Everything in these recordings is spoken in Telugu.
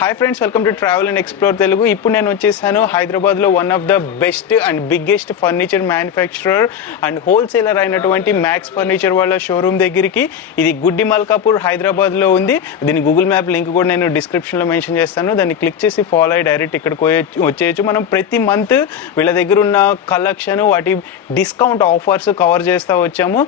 Hi friends, welcome to travel and explore Telugu. ఇప్పుడు నేను వచ్చేసాను హైదరాబాద్లో one of the best and biggest furniture manufacturer and wholesaler అయినటువంటి మ్యాక్స్ ఫర్నిచర్ వాళ్ళ షోరూమ్ దగ్గరికి. ఇది గుడిమల్కాపూర్ హైదరాబాద్లో ఉంది. దీని గూగుల్ మ్యాప్ లింక్ కూడా నేను డిస్క్రిప్షన్లో మెన్షన్ చేస్తాను. దాన్ని క్లిక్ చేసి ఫాలో అయ్యి డైరెక్ట్ ఇక్కడికి వచ్చేయచ్చు. మనం ప్రతి మంత్ వీళ్ళ దగ్గర ఉన్న కలెక్షన్, వాటి డిస్కౌంట్ ఆఫర్స్ కవర్ చేస్తూ వచ్చాము.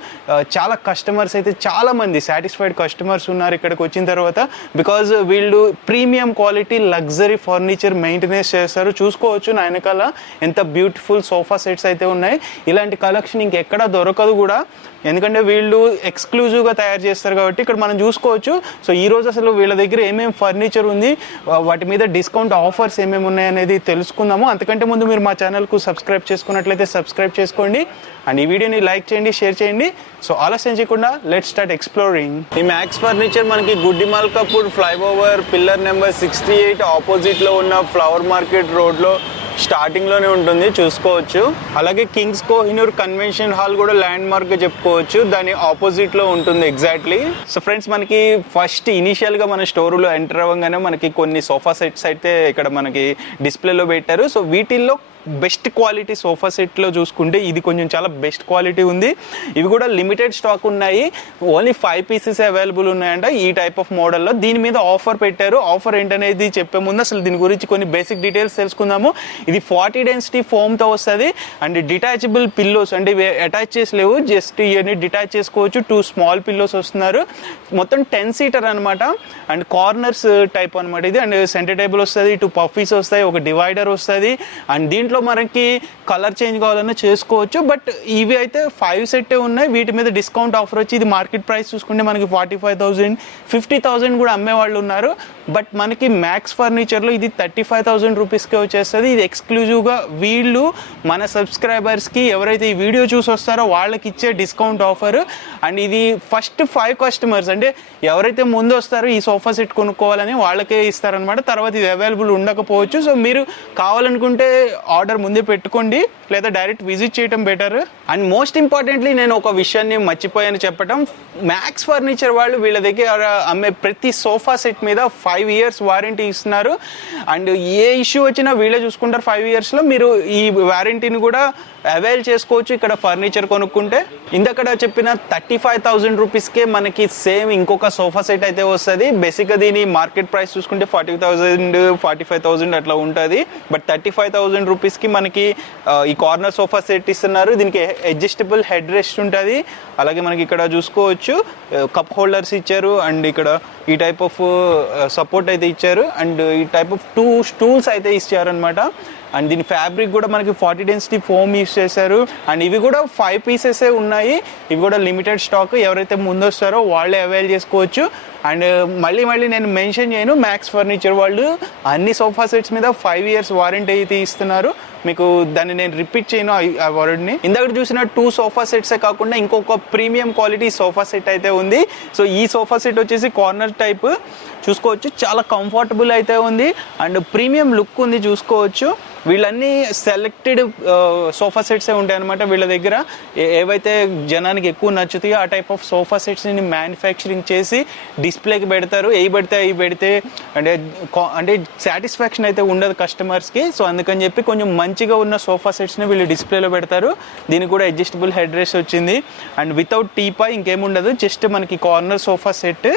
చాలా కస్టమర్స్ అయితే చాలామంది సాటిస్ఫైడ్ కస్టమర్స్ ఉన్నారు ఇక్కడికి వచ్చిన తర్వాత. బికాజ్ వీళ్ళు premium quality luxury furniture maintenance చేస్తారు. చూసుకోవచ్చు నా వెనకాల ఎంత బ్యూటిఫుల్ సోఫా సెట్స్ అయితే ఉన్నాయి. ఇలాంటి కలెక్షన్ ఇంకెక్కడా దొరకదు కూడా, ఎందుకంటే వీళ్ళు ఎక్స్క్లూజివ్గా తయారు చేస్తారు కాబట్టి. ఇక్కడ మనం చూసుకోవచ్చు. సో ఈరోజు అసలు వీళ్ళ దగ్గర ఏమేమి ఫర్నిచర్ ఉంది, వాటి మీద డిస్కౌంట్ ఆఫర్స్ ఏమేమి ఉన్నాయనేది తెలుసుకుందాము. అంతకంటే ముందు మీరు మా ఛానల్కు సబ్స్క్రైబ్ చేసుకున్నట్లయితే సబ్స్క్రైబ్ చేసుకోండి అండ్ ఈ వీడియోని లైక్ చేయండి, షేర్ చేయండి. సో ఆలస్యం చేయకుండా లెట్స్ స్టార్ట్ ఎక్స్ప్లోరింగ్. ఈ మ్యాక్స్ ఫర్నిచర్ మనకి గుడిమల్కాపూర్ ఫ్లైఓవర్ పిల్లర్ నెంబర్ 68 ఆపోజిట్లో ఉన్న ఫ్లవర్ మార్కెట్ రోడ్లో స్టార్టింగ్లోనే ఉంటుంది, చూసుకోవచ్చు. అలాగే కింగ్స్ కోహినూర్ కన్వెన్షన్ హాల్ కూడా ల్యాండ్ మార్క్గా చెప్పుకోవచ్చు, దాని ఆపోజిట్లో ఉంటుంది ఎగ్జాక్ట్లీ. సో ఫ్రెండ్స్, మనకి ఫస్ట్ ఇనీషియల్గా మన స్టోర్లో ఎంటర్ అవ్వగానే మనకి కొన్ని సోఫా సెట్స్ అయితే ఇక్కడ మనకి డిస్ప్లేలో పెట్టారు. సో వీటిల్లో బెస్ట్ క్వాలిటీ సోఫా సెట్లో చూసుకుంటే ఇది కొంచెం చాలా బెస్ట్ క్వాలిటీ ఉంది. ఇవి కూడా లిమిటెడ్ స్టాక్ ఉన్నాయి, ఓన్లీ 5 పీసెస్ అవైలబుల్ ఉన్నాయంట ఈ టైప్ ఆఫ్ మోడల్లో. దీని మీద ఆఫర్ పెట్టారు. ఆఫర్ ఏంటనేది చెప్పే ముందు అసలు దీని గురించి కొన్ని బేసిక్ డీటెయిల్స్ తెలుసుకుందాము. ఇది 40 డెన్సిటీ ఫోమ్తో వస్తుంది అండ్ డిటాచబుల్ పిల్లోస్, అంటే ఇవి అటాచ్ చేసి లేవు, జస్ట్ ఇవన్నీ డిటాచ్ చేసుకోవచ్చు. 2 స్మాల్ పిల్లోస్ వస్తున్నారు. మొత్తం 10 సీటర్ అనమాట అండ్ కార్నర్స్ టైప్ అనమాట ఇది. అండ్ సెంటర్ టేబుల్ వస్తుంది, 2 పఫీస్ వస్తాయి, ఒక డివైడర్ వస్తుంది. అండ్ దీంట్లో మనకి కలర్ చేంజ్ కావాలన్నా చేసుకోవచ్చు. బట్ ఇవి అయితే 5 సెట్టే ఉన్నాయి. వీటి మీద డిస్కౌంట్ ఆఫర్ వచ్చి ఇది మార్కెట్ ప్రైస్ చూసుకుంటే మనకి 45,000, 50,000 కూడా అమ్మే వాళ్ళు ఉన్నారు. బట్ మనకి మ్యాక్స్ ఫర్నిచర్లో ఇది 35,000 రూపీస్కే వచ్చేస్తుంది. ఇది ఎక్స్క్లూజివ్గా వీళ్ళు మన సబ్స్క్రైబర్స్కి ఎవరైతే ఈ వీడియో చూసి వస్తారో వాళ్ళకి ఇచ్చే డిస్కౌంట్ ఆఫర్. అండ్ ఇది ఫస్ట్ 5 కస్టమర్స్, అంటే ఎవరైతే ముందు వస్తారో ఈ సోఫా సెట్ కొనుక్కోవాలని వాళ్ళకే ఇస్తారనమాట. తర్వాత ఇది అవైలబుల్ ఉండకపోవచ్చు. సో మీరు కావాలనుకుంటే ఆర్డర్ ముందే పెట్టుకోండి, లేదా డైరెక్ట్ విజిట్ చేయడం బెటర్. అండ్ మోస్ట్ ఇంపార్టెంట్లీ నేను ఒక విషయాన్ని మర్చిపోయాను చెప్పడం. మ్యాక్స్ ఫర్నిచర్ వాళ్ళు వీళ్ళ దగ్గర అమ్మే ప్రతి సోఫా సెట్ మీద 5 years వారంటీ ఇస్తున్నారు. అండ్ ఏ ఇష్యూ వచ్చినా వీళ్ళే చూసుకుంటారు 5 yearsలో. మీరు ఈ వారంటీని కూడా అవైల్ చేసుకోవచ్చు ఇక్కడ ఫర్నిచర్ కొనుక్కుంటే. ఇందక్కడ చెప్పిన 35,000 రూపీస్కే మనకి సేమ్ ఇంకొక సోఫా సెట్ అయితే వస్తుంది. బేసిక్గా దీని మార్కెట్ ప్రైస్ చూసుకుంటే 40,000, 45,000 అట్లా ఉంటుంది. బట్ 35,000 రూపీస్కి మనకి ఈ కార్నర్ సోఫా సెట్ ఇస్తున్నారు. దీనికి అడ్జస్టబుల్ హెడ్ రెస్ట్ ఉంటుంది. అలాగే మనకి ఇక్కడ చూసుకోవచ్చు కప్ హోల్డర్స్ ఇచ్చారు అండ్ ఇక్కడ ఈ టైప్ ఆఫ్ సపోర్ట్ అయితే ఇచ్చారు. అండ్ ఈ టైప్ ఆఫ్ 2 స్టూల్స్ అయితే ఇచ్చారనమాట. అండ్ దీని ఫ్యాబ్రిక్ కూడా మనకి 40 డెన్సిటీ ఫోమ్ యూస్ చేశారు. అండ్ ఇవి కూడా 5 పీసెసే ఉన్నాయి. ఇవి కూడా లిమిటెడ్ స్టాక్, ఎవరైతే ముందు వస్తారో వాళ్ళే అవైల్ చేసుకోవచ్చు. అండ్ మళ్ళీ నేను మెన్షన్ చేయను, మ్యాక్స్ ఫర్నిచర్ వాళ్ళు అన్ని సోఫా సెట్స్ మీద 5 years వారంటీ అయితే ఇస్తున్నారు. మీకు దాన్ని నేను రిపీట్ చేయను ఆ వర్డ్ని. ఇందాక చూసిన 2 సోఫా సెట్సే కాకుండా ఇంకొక ప్రీమియం క్వాలిటీ సోఫా సెట్ అయితే ఉంది. సో ఈ సోఫా సెట్ వచ్చేసి కార్నర్ టైప్, చూసుకోవచ్చు. చాలా కంఫర్టబుల్ అయితే ఉంది అండ్ ప్రీమియం లుక్ ఉంది, చూసుకోవచ్చు. వీళ్ళన్నీ సెలెక్టెడ్ సోఫా సెట్సే ఉంటాయి అనమాట వీళ్ళ దగ్గర. ఏవైతే జనానికి ఎక్కువ నచ్చుతాయో ఆ టైప్ ఆఫ్ సోఫా సెట్స్ని మ్యానుఫ్యాక్చరింగ్ చేసి డిస్ప్లేకి పెడతారు. అవి పెడితే అంటే సాటిస్ఫాక్షన్ అయితే ఉండదు కస్టమర్స్కి. సో అందుకని చెప్పి కొంచెం మంచిగా ఉన్న సోఫా సెట్స్ని వీళ్ళు డిస్ప్లేలో పెడతారు. దీనికి కూడా అడ్జస్టబుల్ హెడ్ రెస్ట్ వచ్చింది అండ్ వితౌట్ టీపాయ్ ఇంకేముండదు. జస్ట్ మనకి కార్నర్ సోఫా సెట్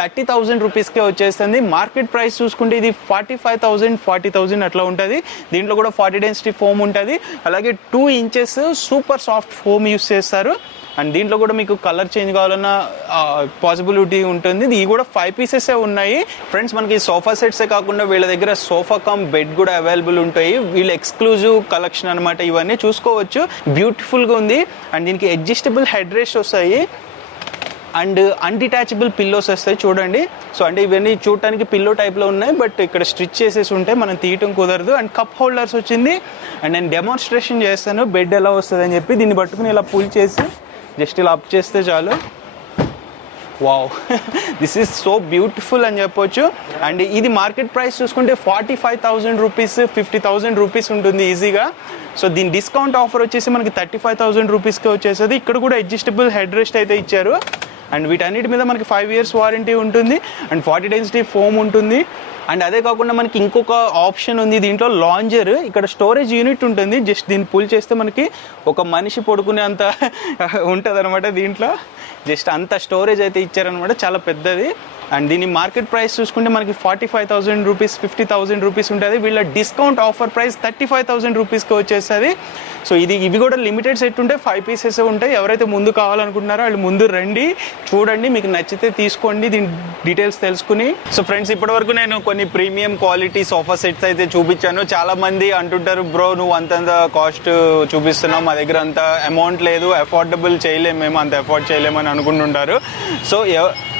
30,000 రూపీస్కే వచ్చేస్తుంది. మార్కెట్ ప్రైస్ చూసుకుంటే ఇది 45,000, 40,000 అట్లా ఉంటుంది. దీంట్లో కూడా 40 డెన్సిటీ ఫోమ్ ఉంటుంది. అలాగే 2 inches super soft foam use చేస్తారు. అండ్ దీంట్లో కూడా మీకు కలర్ చేంజ్ కావాలన్న పాసిబిలిటీ ఉంటుంది. ఇవి కూడా 5 పీసెసే ఉన్నాయి. ఫ్రెండ్స్, మనకి సోఫా సెట్సే కాకుండా వీళ్ళ దగ్గర సోఫా కమ్ బెడ్ కూడా అవైలబుల్ ఉంటాయి. వీళ్ళ ఎక్స్క్లూజివ్ కలెక్షన్ అనమాట. ఇవన్నీ చూసుకోవచ్చు, బ్యూటిఫుల్గా ఉంది. అండ్ దీనికి అడ్జస్టబుల్ హెడ్ రెస్ట్ వస్తాయి అండ్ అన్డిటాచబుల్ పిల్లోస్ వస్తాయి, చూడండి. సో అంటే ఇవన్నీ చూడటానికి పిల్లో టైప్లో ఉన్నాయి, బట్ ఇక్కడ స్టిచ్ చేసేసి ఉంటే మనం తీయటం కుదరదు. అండ్ కప్ హోల్డర్స్ వచ్చింది. అండ్ నేను డెమాన్స్ట్రేషన్ చేస్తాను బెడ్ ఎలా వస్తుంది అని చెప్పి. దీన్ని పట్టుకుని ఇలా పుల్ చేసి జస్ట్ ఇలా అప్ చేస్తే చాలు. Wow, this is so beautiful అని చెప్పొచ్చు. అండ్ ఇది మార్కెట్ ప్రైస్ చూసుకుంటే 45,000 రూపీస్, 50,000 రూపీస్ ఉంటుంది ఈజీగా. సో దీని డిస్కౌంట్ ఆఫర్ వచ్చేసి మనకి 35,000 రూపీస్కే వచ్చేస్తుంది. ఇక్కడ కూడా అడ్జస్టబుల్ హెడ్ రెస్ట్ అయితే ఇచ్చారు. అండ్ వీటన్నిటి మీద మనకి 5 years వారంటీ ఉంటుంది అండ్ 40 డెన్సిటీ ఫోమ్ ఉంటుంది. అండ్ అదే కాకుండా మనకి ఇంకొక ఆప్షన్ ఉంది దీంట్లో, లాంజర్. ఇక్కడ స్టోరేజ్ యూనిట్ ఉంటుంది, జస్ట్ దీన్ని పుల్ చేస్తే మనకి ఒక మనిషి పడుకునే అంత ఉంటుంది అనమాట. దీంట్లో జస్ట్ అంత స్టోరేజ్ అయితే ఇచ్చారనమాట, చాలా పెద్దది. అండ్ దీని మార్కెట్ ప్రైస్ చూసుకుంటే మనకి 45,000 రూపీస్, 50,000 రూపీస్ ఉంటుంది. వీళ్ళ డిస్కౌంట్ ఆఫర్ ప్రైస్ 35,000 రూపీస్కి వచ్చేస్తుంది. సో ఇవి కూడా లిమిటెడ్ సెట్ ఉంటాయి, 5 పీసెస్ ఉంటాయి. ఎవరైతే ముందు కావాలనుకుంటున్నారో వాళ్ళు ముందు రండి, చూడండి, మీకు నచ్చితే తీసుకోండి, దీని డీటెయిల్స్ తెలుసుకుని. సో ఫ్రెండ్స్, ఇప్పటివరకు నేను కొన్ని ప్రీమియం క్వాలిటీ సోఫా సెట్స్ అయితే చూపించాను. చాలా మంది అంటుంటారు, బ్రో నువ్వు అంతంత కాస్ట్ చూపిస్తున్నావు, మా దగ్గర అంత అమౌంట్ లేదు, అఫోర్డబుల్ చేయలేము, మేము అంత అఫోర్డ్ చేయలేమని అనుకుంటుంటారు. సో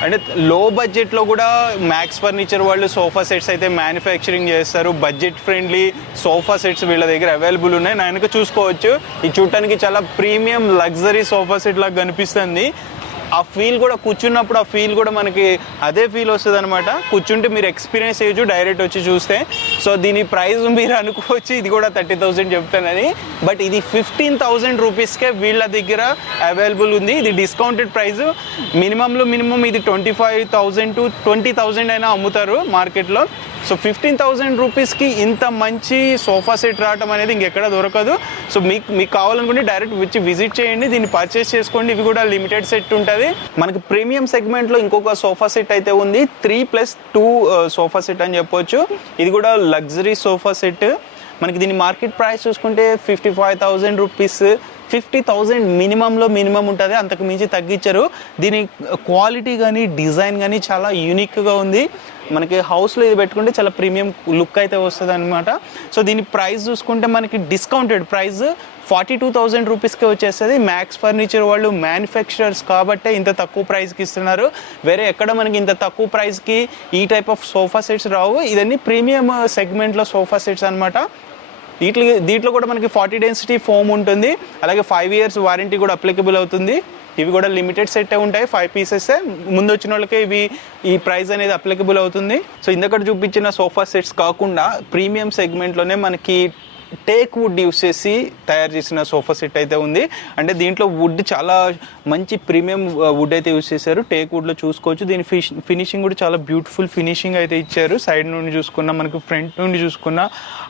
అంటే లో బడ్జెట్లో కూడా మ్యాక్స్ ఫర్నిచర్ వాళ్ళు సోఫా సెట్స్ అయితే మ్యానుఫ్యాక్చరింగ్ చేస్తారు. బడ్జెట్ ఫ్రెండ్లీ సోఫా సెట్స్ వీళ్ళ దగ్గర అవైలబుల్ ఉన్నాయి. నా వెనక చూసుకోవచ్చు, ఇది చూడటానికి చాలా ప్రీమియం లగ్జరీ సోఫా సెట్ లాగా కనిపిస్తుంది. ఆ ఫీల్ కూడా, కూర్చున్నప్పుడు ఆ ఫీల్ కూడా మనకి అదే ఫీల్ వస్తుంది అనమాట. కూర్చుంటే మీరు ఎక్స్పీరియన్స్ చేయొచ్చు డైరెక్ట్ వచ్చి చూస్తే. సో దీని ప్రైస్ మీరు అనుకోవచ్చు ఇది కూడా 30,000 చెప్తానని, బట్ ఇది 15,000 రూపీస్కే వీళ్ళ దగ్గర అవైలబుల్ ఉంది. ఇది డిస్కౌంటెడ్ ప్రైస్. మినిమంలో మినిమం ఇది 25,000 to 20,000 అయినా అమ్ముతారు మార్కెట్లో. సో 15,000 రూపీస్కి ఇంత మంచి సోఫా సెట్ రావడం అనేది ఇంకెక్కడ దొరకదు. సో మీకు కావాలనుకుంటే డైరెక్ట్ వచ్చి విజిట్ చేయండి, దీన్ని పర్చేస్ చేసుకోండి. ఇవి కూడా లిమిటెడ్ సెట్ ఉంటుంది. మనకి ప్రీమియం సెగ్మెంట్లో ఇంకొక సోఫా సెట్ అయితే ఉంది, 3+2 సోఫా సెట్ అని చెప్పొచ్చు. ఇది కూడా లగ్జరీ సోఫా సెట్. మనకి దీని మార్కెట్ ప్రైస్ చూసుకుంటే 55,000 రూపీస్, 50,000 మినిమంలో మినిమం ఉంటుంది, అంతకు మించి తగ్గించరు. దీని క్వాలిటీ కానీ డిజైన్ కానీ చాలా యూనిక్గా ఉంది. మనకి హౌస్లో ఇది పెట్టుకుంటే చాలా ప్రీమియం లుక్ అయితే వస్తుంది అనమాట. సో దీని ప్రైస్ చూసుకుంటే మనకి డిస్కౌంటెడ్ ప్రైస్ 42,000 రూపీస్కి వచ్చేస్తుంది. మ్యాక్స్ ఫర్నిచర్ వాళ్ళు మ్యానుఫ్యాక్చరర్స్ కాబట్టే ఇంత తక్కువ ప్రైస్కి ఇస్తున్నారు. వేరే ఎక్కడ మనకి ఇంత తక్కువ ప్రైస్కి ఈ టైప్ ఆఫ్ సోఫా సెట్స్ రావు. ఇదన్నీ ప్రీమియం సెగ్మెంట్లో సోఫా సెట్స్ అనమాట. దీంట్లో కూడా మనకి 40 డెన్సిటీ ఫోమ్ ఉంటుంది, అలాగే 5 years వారంటీ కూడా అప్లికబుల్ అవుతుంది. ఇవి కూడా లిమిటెడ్ సెట్ ఉంటాయి, 5 పీసెస్. ముందు వచ్చిన వాళ్ళకి ఈ ప్రైస్ అనేది అప్లికబుల్ అవుతుంది. సో ఇందాక చూపించిన సోఫా సెట్స్ కాకుండా ప్రీమియం సెగ్మెంట్లోనే మనకి టేక్ వుడ్ యూస్ చేసి తయారు చేసిన సోఫా సెట్ అయితే ఉంది. అంటే దీంట్లో వుడ్ చాలా మంచి ప్రీమియం వుడ్ అయితే యూస్ చేశారు. టేక్ వుడ్లో చూసుకోవచ్చు. దీని ఫినిషింగ్ కూడా చాలా బ్యూటిఫుల్ ఫినిషింగ్ అయితే ఇచ్చారు. సైడ్ నుండి చూసుకున్నా, మనకు ఫ్రంట్ నుండి చూసుకున్నా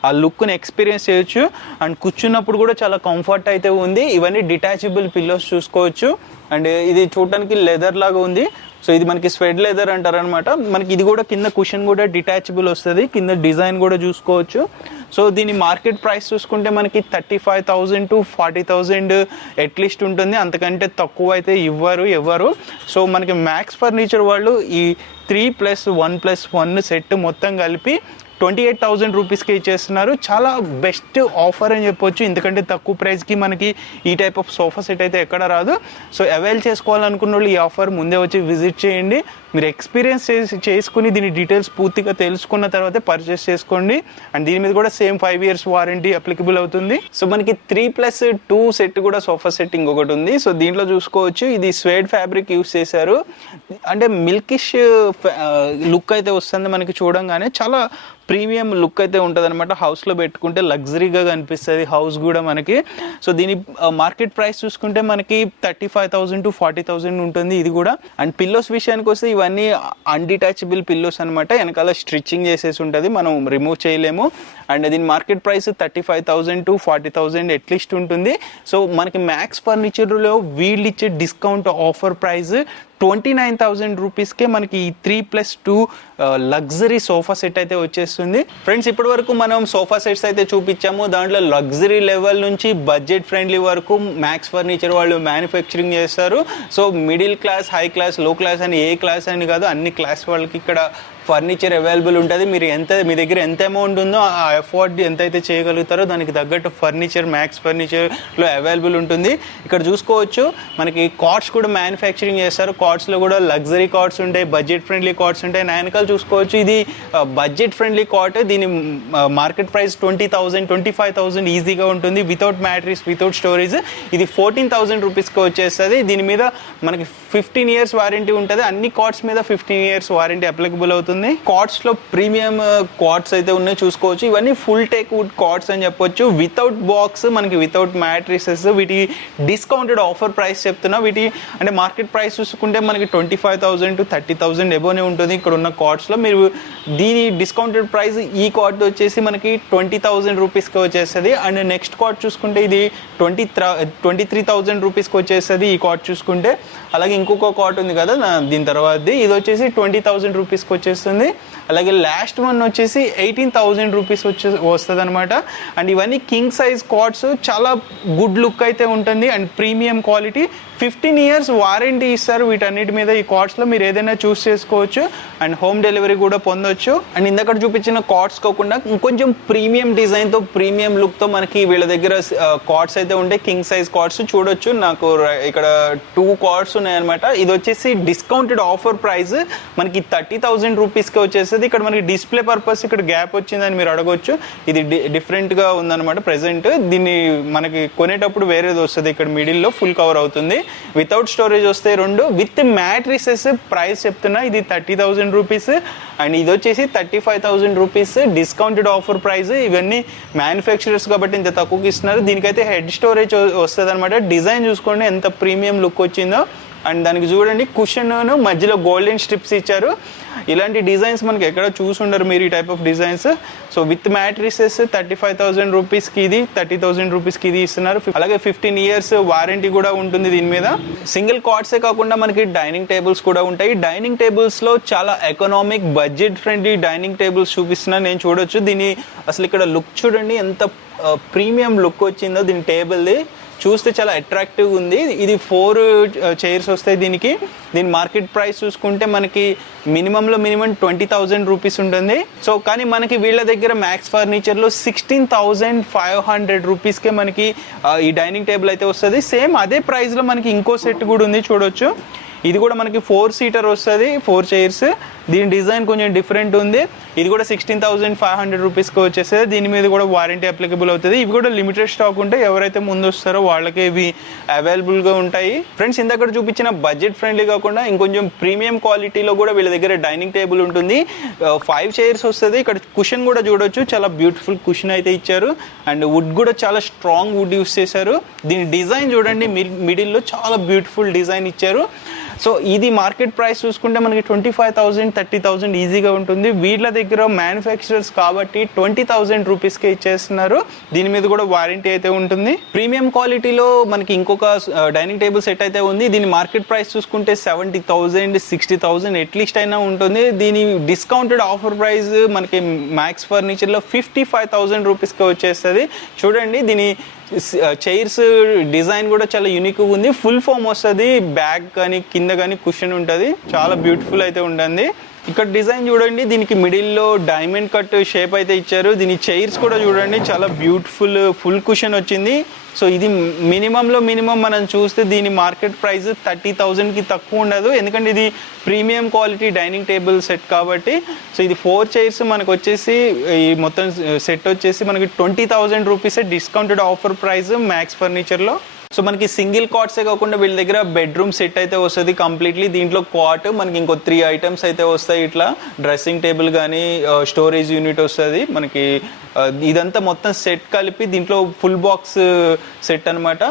ఆ లుక్ని ఎక్స్పీరియన్స్ చేయొచ్చు. అండ్ కూర్చున్నప్పుడు కూడా చాలా కంఫర్ట్ అయితే ఉంది. ఇవన్నీ డిటాచబుల్ పిల్లోస్ చూసుకోవచ్చు. అండ్ ఇది చూడటానికి లెదర్ లాగా ఉంది. సో ఇది మనకి స్వెడ్ లెదర్ అంటారనమాట. మనకి ఇది కూడా కింద కుషన్ కూడా డిటాచబుల్ వస్తుంది. కింద డిజైన్ కూడా చూసుకోవచ్చు. సో దీని మార్కెట్ ప్రైస్ చూసుకుంటే మనకి 35,000 to 40,000 అట్లీస్ట్ ఉంటుంది, అంతకంటే తక్కువ అయితే ఇవ్వరు ఎవరు. సో మనకి మ్యాక్స్ ఫర్నిచర్ వాళ్ళు ఈ 3+1+1 సెట్ మొత్తం కలిపి 28,000 రూపీస్కి ఇచ్చేస్తున్నారు. చాలా బెస్ట్ ఆఫర్ అని చెప్పొచ్చు, ఎందుకంటే తక్కువ ప్రైస్కి మనకి ఈ టైప్ ఆఫ్ సోఫా సెట్ అయితే ఎక్కడ రాదు. సో అవైల్ చేసుకోవాలనుకున్న వాళ్ళు ఈ ఆఫర్ ముందే వచ్చి విజిట్ చేయండి. మీరు ఎక్స్పీరియన్స్ చేసుకుని దీని డీటెయిల్స్ పూర్తిగా తెలుసుకున్న తర్వాత పర్చేస్ చేసుకోండి. అండ్ దీని మీద కూడా సేమ్ 5 years వారంటీ అప్లికబుల్ అవుతుంది. సో మనకి 3+2 సెట్ కూడా సోఫా సెట్ ఇంకొకటి ఉంది. సో దీంట్లో చూసుకోవచ్చు, ఇది స్వేడ్ ఫ్యాబ్రిక్ యూస్ చేశారు. అంటే మిల్కిష్ లుక్ అయితే వస్తుంది మనకి చూడంగానే. చాలా ప్రీమియం లుక్ అయితే ఉంటుంది అనమాట. హౌస్లో పెట్టుకుంటే లగ్జరీగా కనిపిస్తుంది హౌస్ కూడా మనకి. సో దీని మార్కెట్ ప్రైస్ చూసుకుంటే మనకి 35,000 to 40,000 ఉంటుంది ఇది కూడా. అండ్ పిల్లోస్ విషయానికి వస్తే ఇవన్నీ అన్డిటాచబుల్ పిల్లోస్ అనమాట. వెనకాల స్టిచ్చింగ్ చేసేసి ఉంటుంది, మనం రిమూవ్ చేయలేము. అండ్ దీని మార్కెట్ ప్రైస్ 35,000 to 40,000 అట్లీస్ట్ ఉంటుంది. సో మనకి మ్యాక్స్ ఫర్నిచర్లో వీళ్ళు ఇచ్చే డిస్కౌంట్ ఆఫర్ ప్రైస్ 29,000 రూపీస్కే మనకి ఈ 3+2 లగ్జరీ సోఫా సెట్ అయితే వచ్చేస్తుంది. ఫ్రెండ్స్, ఇప్పటి వరకు మనం సోఫా సెట్స్ అయితే చూపించాము. దాంట్లో లగ్జరీ లెవెల్ నుంచి బడ్జెట్ ఫ్రెండ్లీ వరకు మ్యాక్స్ ఫర్నిచర్ వాళ్ళు మ్యానుఫ్యాక్చరింగ్ చేస్తారు. So middle class, high class, లో క్లాస్ అని ఏ క్లాస్ అని కాదు, అన్ని క్లాస్ వాళ్ళకి ఇక్కడ ఫర్నిచర్ అవైలబుల్ ఉంటుంది. మీ దగ్గర ఎంత అమౌంట్ ఉందో ఆ అఫోర్డ్ ఎంతైతే చేయగలుగుతారో దానికి తగ్గట్టు ఫర్నిచర్ మ్యాక్స్ ఫర్నిచర్లో అవైలబుల్ ఉంటుంది. ఇక్కడ చూసుకోవచ్చు మనకి కాట్స్ కూడా మ్యానుఫ్యాక్చరింగ్ చేస్తారు. కాట్స్లో కూడా లగ్జరీ కాట్స్ ఉంటాయి, బడ్జెట్ ఫ్రెండ్లీ కాట్స్ ఉంటాయి. వెనకాల చూసుకోవచ్చు, ఇది బడ్జెట్ ఫ్రెండ్లీ కాట్. దీని మార్కెట్ ప్రైస్ 20,000, 25,000 ఈజీగా ఉంటుంది. Without mattress, without storage. ఇది 14,000 రూపీస్కి వచ్చేస్తుంది. దీని మీద మనకి 15 years వారంటీ ఉంటుంది. అన్ని కాట్స్ మీద 15 years వారంటీ అప్లికబుల్ అవుతుంది. అవుతుంది. కాట్స్ లో ప్రీమియం కాట్స్ అయితే ఉన్నాయి చూసుకోవచ్చు. ఇవన్నీ ఫుల్ టేక్ వుడ్ కాట్స్ అని చెప్పొచ్చు. వితౌట్ బాక్స్, మనకి వితౌట్ మ్యాట్రిసెస్. వీటి డిస్కౌంటెడ్ ఆఫర్ ప్రైస్ చెప్తున్నా. వీటి అంటే మార్కెట్ ప్రైస్ చూసుకుంటే మనకి 25,000 to 30,000 ఎబోనే ఉంటుంది ఇక్కడ ఉన్న కాట్స్ లో. మీరు దీని డిస్కౌంటెడ్ ప్రైస్ ఈ కాట్ వచ్చేసి మనకి 20,000 రూపీస్కి వచ్చేస్తుంది. అండ్ నెక్స్ట్ కాట్ చూసుకుంటే ఇది 23,000 రూపీస్కి వచ్చేస్తుంది ఈ కాట్ చూసుకుంటే. అలాగే ఇంకొక కాట్ ఉంది కదా దీని తర్వాతది, ఇది వచ్చేసి 20,000 రూపీస్కి వచ్చేస్తుంది. అలాగే లాస్ట్ వన్ వచ్చేసి 18,000 రూపీస్ వస్తుంది అనమాట. అండ్ ఇవన్నీ కింగ్ సైజ్ కాట్స్, చాలా గుడ్ లుక్ అయితే ఉంటుంది and premium quality. 15 years warranty ఇస్తారు వీటన్నిటి మీద. ఈ కాట్స్లో మీరు ఏదైనా చూస్ చేసుకోవచ్చు అండ్ హోమ్ డెలివరీ కూడా పొందొచ్చు. అండ్ ఇందాక చూపించిన కాట్స్ కాకుండా ఇంకొంచెం ప్రీమియం డిజైన్తో, ప్రీమియం లుక్తో మనకి వీళ్ళ దగ్గర కాట్స్ అయితే ఉంటాయి. కింగ్ సైజ్ కాట్స్ చూడొచ్చు. నాకు ఇక్కడ 2 కాట్స్ ఉన్నాయన్నమాట. ఇది వచ్చేసి డిస్కౌంటెడ్ ఆఫర్ ప్రైస్ మనకి 30,000 రూపీస్కి వచ్చేస్తుంది. ఇక్కడ మనకి డిస్ప్లే పర్పస్ ఇక్కడ గ్యాప్ వచ్చిందని మీరు అడగొచ్చు. ఇది డిఫరెంట్గా ఉందన్నమాట ప్రెసెంట్. దీన్ని మనకి కొనేటప్పుడు వేరేది వస్తుంది. ఇక్కడ మిడిల్లో ఫుల్ కవర్ అవుతుంది. వితౌట్ స్టోరేజ్ వస్తాయి 2. విత్ మ్యాట్రిసెస్ ప్రైస్ చెప్తున్నా ఇది 30,000 రూపీస్ అండ్ ఇది వచ్చేసి 35,000 రూపీస్ డిస్కౌంటెడ్ ఆఫర్ ప్రైస్. ఇవన్నీ మ్యానుఫ్యాక్చరర్స్ కాబట్టి ఇంత తక్కువకి ఇస్తున్నారు. దీనికైతే హెడ్ స్టోరేజ్ వస్తుంది అనమాట. డిజైన్ చూసుకోండి ఎంత ప్రీమియం లుక్ వచ్చిందో. అండ్ దానికి చూడండి కుషన్ మధ్యలో గోల్డెన్ స్ట్రిప్స్ ఇచ్చారు. ఇలాంటి డిజైన్స్ మనకి ఎక్కడ చూసుండరు మీరు, ఈ type of designs. So with matrices 35,000 రూపీస్కి ఇది, 30,000 రూపీస్కి ఇది ఇస్తున్నారు. అలాగే 15 years వారంటీ కూడా ఉంటుంది దీని మీద. సింగిల్ కాట్సే కాకుండా మనకి డైనింగ్ టేబుల్స్ కూడా ఉంటాయి. డైనింగ్ టేబుల్స్లో చాలా economic, budget friendly dining tables చూపిస్తున్నాను నేను. చూడొచ్చు దీని అసలు ఇక్కడ లుక్ చూడండి ఎంత ప్రీమియం లుక్ వచ్చిందో దీని టేబుల్ది. చూస్తే చాలా అట్రాక్టివ్ ఉంది. ఇది 4 చైర్స్ వస్తాయి దీనికి. దీని మార్కెట్ ప్రైస్ చూసుకుంటే మనకి మినిమంలో మినిమం 20,000 రూపీస్ ఉంటుంది. సో కానీ మనకి వీళ్ళ దగ్గర మ్యాక్స్ ఫర్నిచర్లో 16,500 రూపీస్కే మనకి ఈ డైనింగ్ టేబుల్ అయితే వస్తుంది. సేమ్ అదే ప్రైస్లో మనకి ఇంకో సెట్ కూడా ఉంది చూడొచ్చు. ఇది కూడా మనకి 4 seater వస్తుంది, 4 చైర్స్. దీని డిజైన్ కొంచెం డిఫరెంట్ ఉంది. ఇది కూడా 16,500 రూపీస్కి వచ్చేస్తుంది. దీని మీద కూడా వారంటీ అప్లికబుల్ అవుతుంది. ఇవి కూడా లిమిటెడ్ స్టాక్ ఉంటాయి. ఎవరైతే ముందు వస్తారో వాళ్ళకి ఇవి అవైలబుల్గా ఉంటాయి. ఫ్రెండ్స్ ఇందాక చూపించిన బడ్జెట్ ఫ్రెండ్లీ కాకుండా ఇంకొంచెం ప్రీమియం క్వాలిటీలో కూడా వీళ్ళ దగ్గర డైనింగ్ టేబుల్ ఉంటుంది. 5 చైర్స్ వస్తుంది. ఇక్కడ కుషన్ కూడా చూడొచ్చు, చాలా బ్యూటిఫుల్ కుషన్ అయితే ఇచ్చారు. అండ్ వుడ్ కూడా చాలా స్ట్రాంగ్ వుడ్ యూస్ చేశారు. దీని డిజైన్ చూడండి, మిడిల్లో చాలా బ్యూటిఫుల్ డిజైన్ ఇచ్చారు. సో ఇది మార్కెట్ ప్రైస్ చూసుకుంటే మనకి 25,000, 30,000 ఈజీగా ఉంటుంది. వీళ్ళ దగ్గర మ్యానుఫ్యాక్చరర్స్ కాబట్టి 20,000 రూపీస్కే ఇచ్చేస్తున్నారు. దీని మీద కూడా వారంటీ అయితే ఉంటుంది. ప్రీమియం క్వాలిటీలో మనకి ఇంకొక డైనింగ్ టేబుల్ సెట్ అయితే ఉంది. దీని మార్కెట్ ప్రైస్ చూసుకుంటే 70,000, 60,000 అట్లీస్ట్ అయినా ఉంటుంది. దీని డిస్కౌంటెడ్ ఆఫర్ ప్రైస్ మనకి మ్యాక్స్ ఫర్నిచర్లో 55,000 రూపీస్కి వచ్చేస్తుంది. చూడండి దీని చైర్స్ డిజైన్ కూడా చాలా యూనిక్గా ఉంది. ఫుల్ ఫామ్ వస్తుంది, బ్యాక్ కానీ కింద కానీ కుషన్ ఉంటుంది. చాలా బ్యూటిఫుల్ అయితే ఉంటుంది. ఇక్కడ డిజైన్ చూడండి, దీనికి మిడిల్లో డైమండ్ కట్ షేప్ అయితే ఇచ్చారు. దీని చైర్స్ కూడా చూడండి చాలా బ్యూటిఫుల్ ఫుల్ కుషన్ వచ్చింది. సో ఇది మినిమంలో మినిమం మనం చూస్తే దీని మార్కెట్ ప్రైస్ 30,000కి తక్కువ ఉండదు. ఎందుకంటే ఇది premium quality dining table set కాబట్టి. సో ఇది 4 చైర్స్ మనకు వచ్చేసి ఈ మొత్తం సెట్ వచ్చేసి మనకి 20,000 రూపీసే డిస్కౌంటెడ్ ఆఫర్ ప్రైస్ మ్యాక్స్ ఫర్నిచర్లో. సో మనకి సింగిల్ కాట్సే కాకుండా వీళ్ళ దగ్గర బెడ్రూమ్ సెట్ అయితే వస్తుంది కంప్లీట్లీ. దీంట్లో కాట్ మనకి ఇంకో 3 ఐటమ్స్ అయితే వస్తాయి. ఇట్లా డ్రెస్సింగ్ టేబుల్ కానీ స్టోరేజ్ యూనిట్ వస్తుంది మనకి. ఇదంతా మొత్తం సెట్ కలిపి దీంట్లో ఫుల్ బాక్స్ సెట్ అనమాట.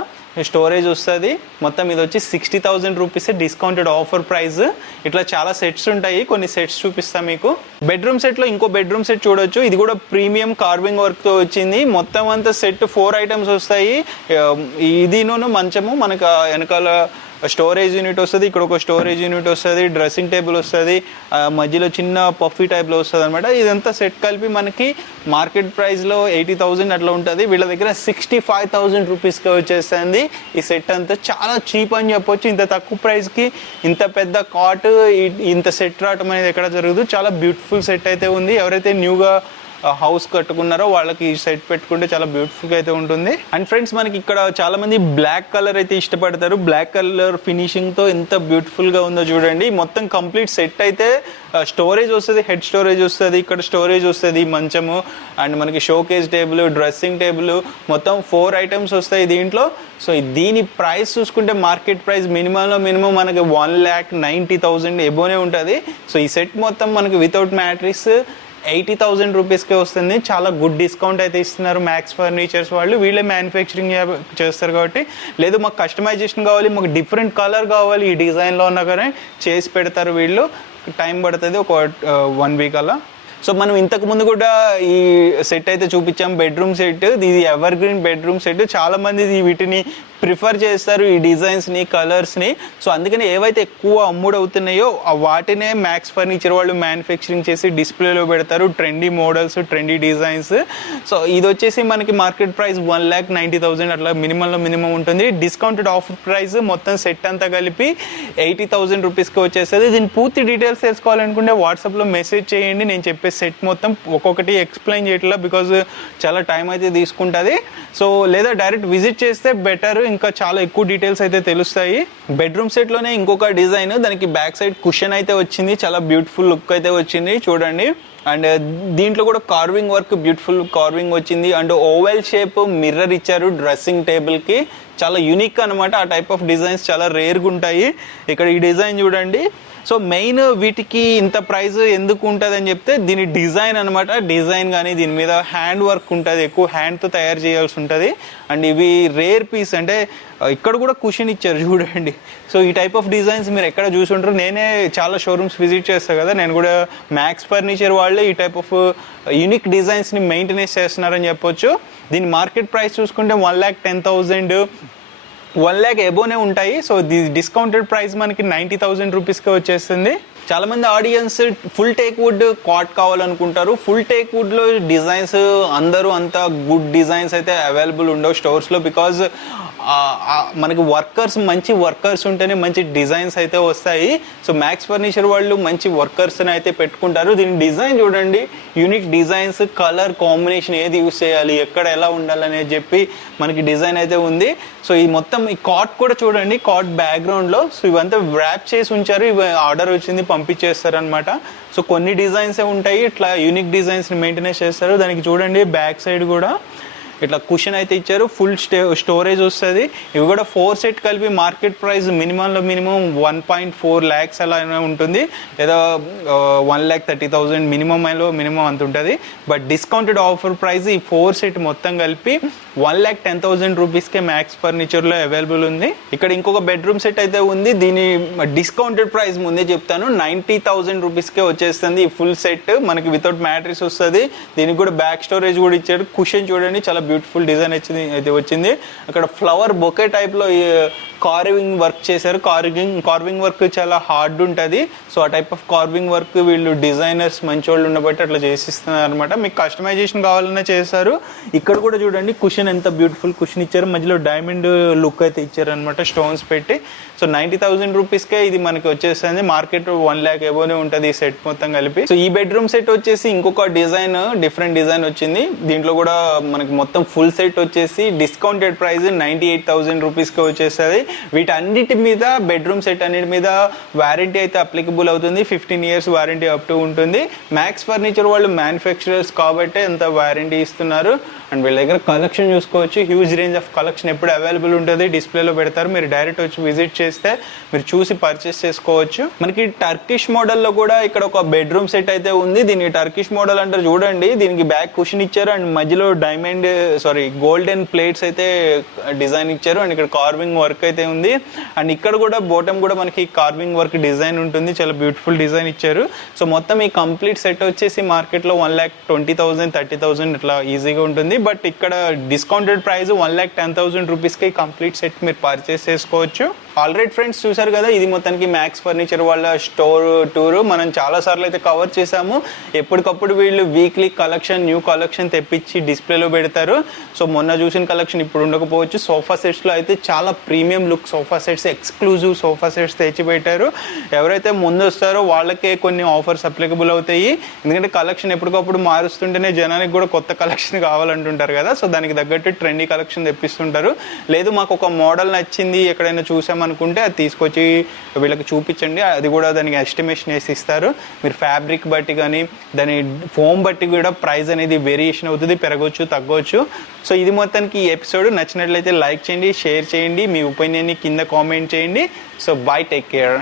స్టోరేజ్ వస్తుంది మొత్తం. ఇది వచ్చి 60,000 రూపీస్ డిస్కౌంటెడ్ ఆఫర్ ప్రైస్. ఇట్లా చాలా సెట్స్ ఉంటాయి, కొన్ని సెట్స్ చూపిస్తాం మీకు. బెడ్రూమ్ సెట్లో ఇంకో బెడ్రూమ్ సెట్ చూడొచ్చు. ఇది కూడా ప్రీమియం కార్వింగ్ వర్క్తో వచ్చింది. మొత్తం అంతా సెట్ 4 ఐటమ్స్ వస్తాయి. ఇదిను మంచము, మనకు వెనకాల స్టోరేజ్ యూనిట్ వస్తుంది, ఇక్కడ ఒక స్టోరేజ్ యూనిట్ వస్తుంది, డ్రెస్సింగ్ టేబుల్ వస్తుంది, మధ్యలో చిన్న పఫీ టైప్లో వస్తుంది అనమాట. ఇదంతా సెట్ కలిపి మనకి మార్కెట్ ప్రైస్లో 80,000 అట్లా ఉంటుంది. వీళ్ళ దగ్గర 65,000 రూపీస్కి వచ్చేస్తుంది ఈ సెట్ అంతా. చాలా చీప్ అని చెప్పొచ్చు. ఇంత తక్కువ ప్రైస్కి ఇంత పెద్ద కాట్, ఇంత సెట్ రావటం అనేది ఎక్కడ జరగదు. చాలా బ్యూటిఫుల్ సెట్ అయితే ఉంది. ఎవరైతే న్యూగా హౌస్ కట్టుకున్నారో వాళ్ళకి ఈ సెట్ పెట్టుకుంటే చాలా బ్యూటిఫుల్గా అయితే ఉంటుంది. అండ్ ఫ్రెండ్స్ మనకి ఇక్కడ చాలా మంది బ్లాక్ కలర్ అయితే ఇష్టపడతారు. బ్లాక్ కలర్ ఫినిషింగ్తో ఎంత బ్యూటిఫుల్గా ఉందో చూడండి. మొత్తం కంప్లీట్ సెట్ అయితే స్టోరేజ్ వస్తుంది, హెడ్ స్టోరేజ్ వస్తుంది, ఇక్కడ స్టోరేజ్ వస్తుంది, మంచము అండ్ మనకి షోకేస్ టేబుల్, డ్రెస్సింగ్ టేబుల్, మొత్తం 4 ఐటమ్స్ వస్తాయి దీంట్లో. సో దీని ప్రైస్ చూసుకుంటే మార్కెట్ ప్రైస్ మినిమంలో మినిమం మనకి 1,90,000 ఎబోనే ఉంటుంది. సో ఈ సెట్ మొత్తం మనకి వితౌట్ మ్యాట్రిక్స్ 80,000 రూపీస్కే వస్తుంది. చాలా గుడ్ డిస్కౌంట్ అయితే ఇస్తున్నారు మ్యాక్స్ ఫర్నిచర్స్ వాళ్ళు. వీళ్ళే మ్యానుఫ్యాక్చరింగ్ చేస్తారు కాబట్టి, లేదు మాకు కస్టమైజేషన్ కావాలి, మాకు డిఫరెంట్ కలర్ కావాలి ఈ డిజైన్లో ఉన్నా కానీ చేసి పెడతారు వీళ్ళు. టైం పడుతుంది, ఒక 1 వీక్ అలా. సో మనం ఇంతకు ముందు కూడా ఈ సెట్ అయితే చూపించాం, బెడ్రూమ్ సెట్. ఇది ఎవర్ గ్రీన్ బెడ్రూమ్ సెట్. చాలా మంది వీటిని ప్రిఫర్ చేస్తారు, ఈ డిజైన్స్ని, కలర్స్ని. సో అందుకని ఏవైతే ఎక్కువ అమ్ముడవుతున్నాయో వాటినే మ్యాక్స్ ఫర్నిచర్ వాళ్ళు మ్యానుఫ్యాక్చరింగ్ చేసి డిస్ప్లేలో పెడతారు. Trendy models, trendy designs. So ఇది వచ్చేసి మనకి మార్కెట్ ప్రైస్ 1,90,000 అట్లా మినిమంలో మినిమం ఉంటుంది. డిస్కౌంటెడ్ ఆఫర్ ప్రైస్ మొత్తం సెట్ అంతా కలిపి 80,000 రూపీస్కి వచ్చేస్తుంది. దీని పూర్తి డీటెయిల్స్ తెలుసుకోవాలనుకుంటే వాట్సాప్లో మెసేజ్ చేయండి. నేను చెప్పే సెట్ మొత్తం ఒక్కొక్కటి ఎక్స్ప్లెయిన్ చేయట్లా, బికాజ్ చాలా టైం అయితే తీసుకుంటుంది. సో లేదా డైరెక్ట్ విజిట్ చేస్తే బెటర్, ఇంకా చాలా ఎక్కువ డీటెయిల్స్ అయితే తెలుస్తాయి. బెడ్రూమ్ సెట్ లోనే ఇంకొక డిజైన్, దానికి బ్యాక్ సైడ్ కుషన్ అయితే వచ్చింది, చాలా బ్యూటిఫుల్ లుక్ అయితే వచ్చింది చూడండి. అండ్ దీంట్లో కూడా కార్వింగ్ వర్క్, బ్యూటిఫుల్ కార్వింగ్ వచ్చింది. అండ్ ఓవెల్ షేప్ మిర్రర్ ఇచ్చారు డ్రెస్సింగ్ టేబుల్ కి, చాలా యూనిక్ అనమాట. ఆ టైప్ ఆఫ్ డిజైన్స్ చాలా రేర్గా ఉంటాయి. ఇక్కడ ఈ డిజైన్ చూడండి. సో మెయిన్ వీటికి ఇంత ప్రైస్ ఎందుకు ఉంటుంది అని చెప్తే దీని డిజైన్ అనమాట. డిజైన్ కానీ దీని మీద హ్యాండ్ వర్క్ ఉంటుంది, ఎక్కువ హ్యాండ్తో తయారు చేయాల్సి ఉంటుంది. అండ్ ఇవి రేర్ పీస్, అంటే ఇక్కడ కూడా కుషన్ ఇచ్చారు చూడండి. సో ఈ టైప్ ఆఫ్ డిజైన్స్ మీరు ఎక్కడ చూసి ఉంటారు. నేనే చాలా షోరూమ్స్ విజిట్ చేస్తాను కదా, నేను కూడా మ్యాక్స్ ఫర్నిచర్ వాళ్ళే ఈ టైప్ ఆఫ్ యూనిక్ డిజైన్స్ని మెయింటెనెన్స్ చేస్తున్నారని చెప్పొచ్చు. దీని మార్కెట్ ప్రైస్ చూసుకుంటే 1,10,000, 1 lakh ఎబోనే ఉంటాయి. సో డిస్కౌంటెడ్ ప్రైస్ మనకి 90,000 రూపీస్కే వచ్చేస్తుంది. చాలా మంది audience full teak wood cot కావాలనుకుంటారు. ఫుల్ టేక్ వుడ్ లో డిజైన్స్ అందరూ అంత గుడ్ డిజైన్స్ అయితే అవైలబుల్ ఉండవు స్టోర్స్ లో, బికాజ్ మనకి మంచి వర్కర్స్ ఉంటేనే మంచి డిజైన్స్ అయితే వస్తాయి. సో మ్యాక్స్ ఫర్నిచర్ వాళ్ళు మంచి వర్కర్స్ని అయితే పెట్టుకుంటారు. దీని డిజైన్ చూడండి, యూనిక్ డిజైన్స్, కలర్ కాంబినేషన్ ఏది యూస్ చేయాలి, ఎక్కడ ఎలా ఉండాలనేది చెప్పి మనకి డిజైన్ అయితే ఉంది. సో ఈ మొత్తం ఈ కాట్ కూడా చూడండి, కాట్ బ్యాక్గ్రౌండ్లో. సో ఇవంతా ర్యాప్ చేసి ఉంచారు, ఇవి ఆర్డర్ వచ్చింది పంపించేస్తారనమాట. సో కొన్ని డిజైన్సే ఉంటాయి, ఇట్లా యూనిక్ డిజైన్స్ని మెయింటెనెన్స్ చేస్తారు. దానికి చూడండి బ్యాక్ సైడ్ కూడా ఇట్లా కుషన్ అయితే ఇచ్చారు, ఫుల్ స్టోరేజ్ వస్తుంది. ఇవి కూడా 4 సెట్ కలిపి మార్కెట్ ప్రైస్ మినిమంలో మినిమం 1.4 lakhs అలా ఉంటుంది, లేదా 1,30,000 మినిమం అంత ఉంటుంది. బట్ డిస్కౌంటెడ్ ఆఫర్ ప్రైస్ ఈ 4 సెట్ మొత్తం కలిపి 1,10,000 రూపీస్కే మ్యాక్స్ ఫర్నిచర్లో అవైలబుల్ ఉంది. ఇక్కడ ఇంకొక బెడ్రూమ్ సెట్ అయితే ఉంది. దీని డిస్కౌంటెడ్ ప్రైస్ ముందే చెప్తాను, 90,000 రూపీస్కే వచ్చేస్తుంది ఈ ఫుల్ సెట్. మనకి వితౌట్ మ్యాట్రిక్స్ వస్తుంది. దీనికి కూడా బ్యాక్ స్టోరేజ్ కూడా ఇచ్చారు. కుషన్ చూడండి, చాలా బ్యూటిఫుల్ డిజైన్ వచ్చింది. అక్కడ ఫ్లవర్ బొకే టైప్ లో కార్వింగ్ వర్క్ చేశారు. కార్వింగ్ వర్క్ చాలా హార్డ్ ఉంటుంది. సో ఆ టైప్ ఆఫ్ కార్వింగ్ వర్క్ వీళ్ళు డిజైనర్స్ మంచి వాళ్ళు ఉండబట్టి అట్లా చేసిస్తున్నారు అనమాట. మీకు కస్టమైజేషన్ కావాలన్నా చేస్తారు. ఇక్కడ కూడా చూడండి కుషన్ ఎంత బ్యూటిఫుల్ కుషన్ ఇచ్చారు, మధ్యలో డైమండ్ లుక్ అయితే ఇచ్చారు అనమాట, స్టోన్స్ పెట్టి. సో 90,000 రూపీస్కే ఇది మనకి వచ్చేస్తుంది. మార్కెట్ 1 lakh ఎబోనే ఉంటుంది ఈ సెట్ మొత్తం కలిపి. సో ఈ బెడ్రూమ్ సెట్ వచ్చేసి ఇంకొక డిజైన్, డిఫరెంట్ డిజైన్ వచ్చింది. దీంట్లో కూడా మనకి మొత్తం ఫుల్ సెట్ వచ్చేసి డిస్కౌంటెడ్ ప్రైస్ 98,000 రూపీస్కే వచ్చేస్తుంది. వీటన్నిటి మీద, బెడ్రూమ్ సెట్ అన్నిటి మీద వారంటీ అయితే అప్లికబుల్ అవుతుంది. 15 years వారంటీ అప్ టు ఉంటుంది. మ్యాక్స్ ఫర్నిచర్ వాళ్ళు మ్యానుఫ్యాక్చరర్స్ కాబట్టి అంత వారంటీ ఇస్తున్నారు. అండ్ వీళ్ళ దగ్గర కలెక్షన్ చూసుకోవచ్చు, హ్యూజ్ రేంజ్ ఆఫ్ కలెక్షన్ ఎప్పుడు అవైలబుల్ ఉంటుంది, డిస్ప్లేలో పెడతారు. మీరు డైరెక్ట్ వచ్చి విజిట్ చేస్తే మీరు చూసి పర్చేస్ చేసుకోవచ్చు. మనకి టర్కిష్ మోడల్లో కూడా ఇక్కడ ఒక బెడ్రూమ్ సెట్ అయితే ఉంది. దీనికి టర్కిష్ మోడల్ అంటారు చూడండి. దీనికి బ్యాక్ కుషన్ ఇచ్చారు అండ్ మధ్యలో గోల్డెన్ ప్లేట్స్ అయితే డిజైన్ ఇచ్చారు. అండ్ ఇక్కడ కార్వింగ్ వర్క్ అయితే ఉంది. అండ్ ఇక్కడ కూడా బాటమ్ కూడా మనకి కార్వింగ్ వర్క్ డిజైన్ ఉంటుంది, చాలా బ్యూటిఫుల్ డిజైన్ ఇచ్చారు. సో మొత్తం ఈ కంప్లీట్ సెట్ వచ్చేసి మార్కెట్లో 1,20,000, 30,000 ఇట్లా ఈజీగా ఉంటుంది. బట్ ఇక్కడ డిస్కౌంటెడ్ ప్రైస్ 1,10,000 రూపీస్కి కంప్లీట్ సెట్ మీరు పర్చేస్ చేసుకోవచ్చు. ఆల్రెడీ ఫ్రెండ్స్ చూసారు కదా, ఇది మొత్తానికి మ్యాక్స్ ఫర్నిచర్ వాళ్ళ స్టోర్ టూర్. మనం చాలా సార్లు అయితే కవర్ చేసాము. ఎప్పటికప్పుడు వీళ్ళు వీక్లీ కలెక్షన్, న్యూ కలెక్షన్ తెప్పించి డిస్ప్లేలో పెడతారు. సో మొన్న చూసిన కలెక్షన్ ఇప్పుడు ఉండకపోవచ్చు. సోఫా సెట్స్లో అయితే చాలా premium look sofa sets, exclusive sofa sets తెచ్చి పెట్టారు. ఎవరైతే ముందు వస్తారో వాళ్ళకే కొన్ని ఆఫర్స్ అప్లికబుల్ అవుతాయి. ఎందుకంటే కలెక్షన్ ఎప్పటికప్పుడు మారుస్తుంటేనే జనానికి కూడా కొత్త కలెక్షన్ కావాలంటుంటారు కదా. సో దానికి తగ్గట్టు ట్రెండీ కలెక్షన్ తెప్పిస్తుంటారు. లేదు మాకు ఒక మోడల్ నచ్చింది, ఎక్కడైనా చూసామనుకుంటే అది తీసుకొచ్చి వీళ్ళకి చూపించండి, అది కూడా దానికి ఎస్టిమేషన్ వేసి ఇస్తారు. మీరు ఫ్యాబ్రిక్ బట్టి కానీ దాని ఫోమ్ బట్టి కూడా ప్రైస్ అనేది వేరియేషన్ అవుతుంది, పెరగవచ్చు తగ్గవచ్చు. సో ఇది మొత్తానికి ఈ ఎపిసోడ్ నచ్చినట్లయితే లైక్ చేయండి, షేర్ చేయండి, మీ ఒపీనియన్ని కింద కామెంట్ చేయండి. So by, take care.